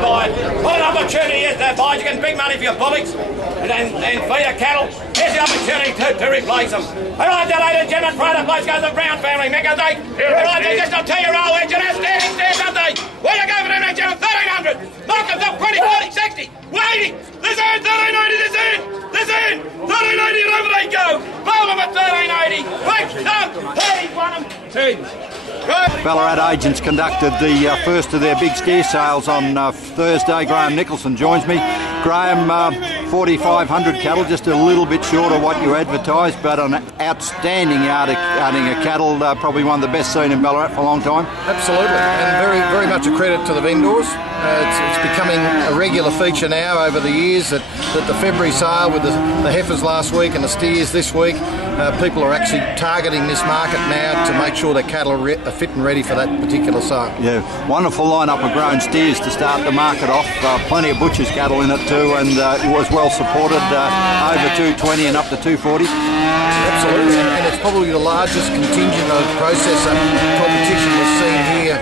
buy it. What an opportunity is there, boys. You get big money for your bullocks and feeder cattle. Here's the opportunity to replace them. All right, then, ladies and gentlemen, pride of place goes the Brown family, Mick, I think. All right, they're just a 2-year-old engine, outstanding steers, aren't they? Where you go for them, engine? 1,300. Knock them up 20, 40, 60. Waiting. This in, 1,380, this in. This in. 1,380, and over they go. Bowl them at 1,380. Quick, done. He's won them. Ballarat agents conducted the first of their big steer sales on Thursday. Graham Nicholson joins me. Graham, 4,500 cattle, just a little bit short of what you advertised, but an outstanding yarding of cattle, probably one of the best seen in Ballarat for a long time. Absolutely, and very, very much a credit to the vendors. It's becoming a regular feature now over the years that the February sale with the heifers last week and the steers this week, people are actually targeting this market now to make sure their cattle are fit and ready for that particular sale. Yeah, wonderful lineup of grown steers to start the market off. Plenty of butcher's cattle in it too, and it was well supported, over 220 and up to 240. Absolutely, and it's probably the largest contingent of processor competition we've seen here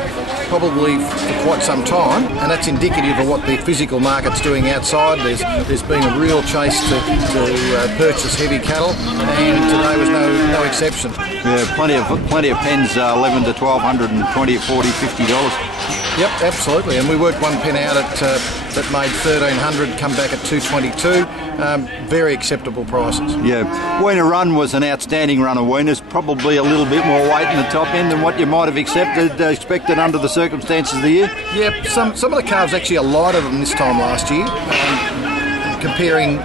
probably for quite some time, and that's indicative of what the physical market's doing outside. There's been a real chase to purchase heavy cattle, and today was no exception. Yeah, plenty of pens, 11 to 1,200 and 20, 40, $50. Yep, absolutely, and we worked one pen out that made 1,300, come back at 222. Very acceptable prices. Yeah, Weaner run was an outstanding run of weaners, probably a little bit more weight in the top end than what you might have expected under the circumstances of the year. Yep, some of the calves actually are lighter than this time last year. Comparing,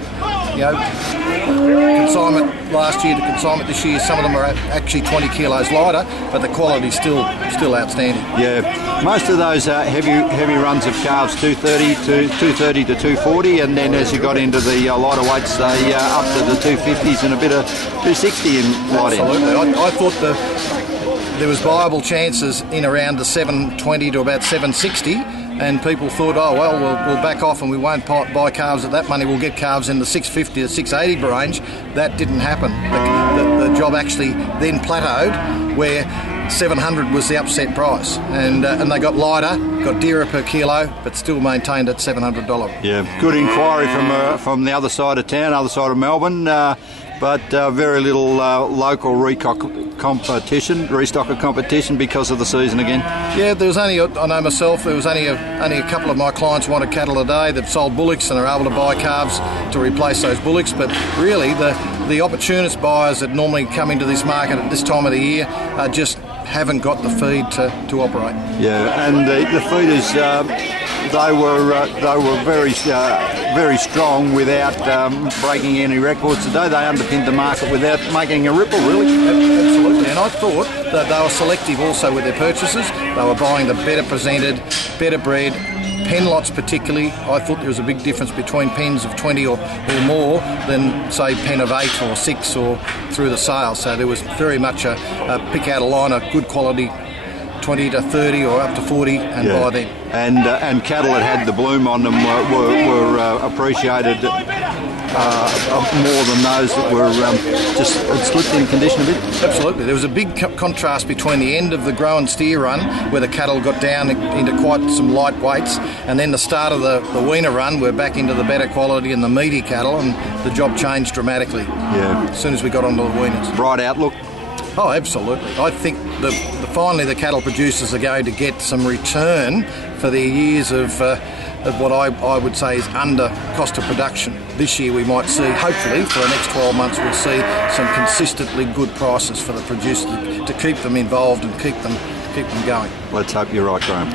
consignment last year to consignment this year, some of them are actually 20 kilos lighter, but the quality's still outstanding. Yeah, most of those heavy runs of calves 230 to 240, and then as you got into the lighter weights, up to the 250s and a bit of 260 in light end. Absolutely, I thought there was viable chances in around the 720 to about 760. And people thought, oh well, we'll back off and we won't buy calves at that money. We'll get calves in the 650 to 680 range. That didn't happen. The job actually then plateaued, where 700 was the upset price, and they got lighter, got dearer per kilo, but still maintained at $700. Yeah, good inquiry from the other side of town, other side of Melbourne. But very little local restocker competition because of the season again. Yeah, there was only, I know myself, there was only a couple of my clients wanted cattle a day. They've sold bullocks and are able to buy calves to replace those bullocks. But really, the opportunist buyers that normally come into this market at this time of the year just haven't got the feed to operate. Yeah, and the feeders, they were very strong without breaking any records today. They underpinned the market without making a ripple, really. Absolutely, and I thought that they were selective also with their purchases. They were buying the better presented, better bred pen lots particularly. I thought there was a big difference between pens of 20 or more than, say, pen of 8 or 6 or through the sale. So there was very much a pick out a line of good quality, 20 to 30 or up to 40, and buy them. And cattle that had the bloom on them were appreciated more than those that were just slipped in condition a bit. Absolutely. There was a big contrast between the end of the grow and steer run, where the cattle got down into quite some light weights, and then the start of the weaner run, we're back into the better quality and the meaty cattle, and the job changed dramatically. Yeah. As soon as we got onto the weaners. Bright outlook. Oh, absolutely. I think finally the cattle producers are going to get some return for their years of what I would say is under cost of production. This year we might see, hopefully for the next 12 months, we'll see some consistently good prices for the producers to keep them involved and keep them going. Let's hope you're right, Graham.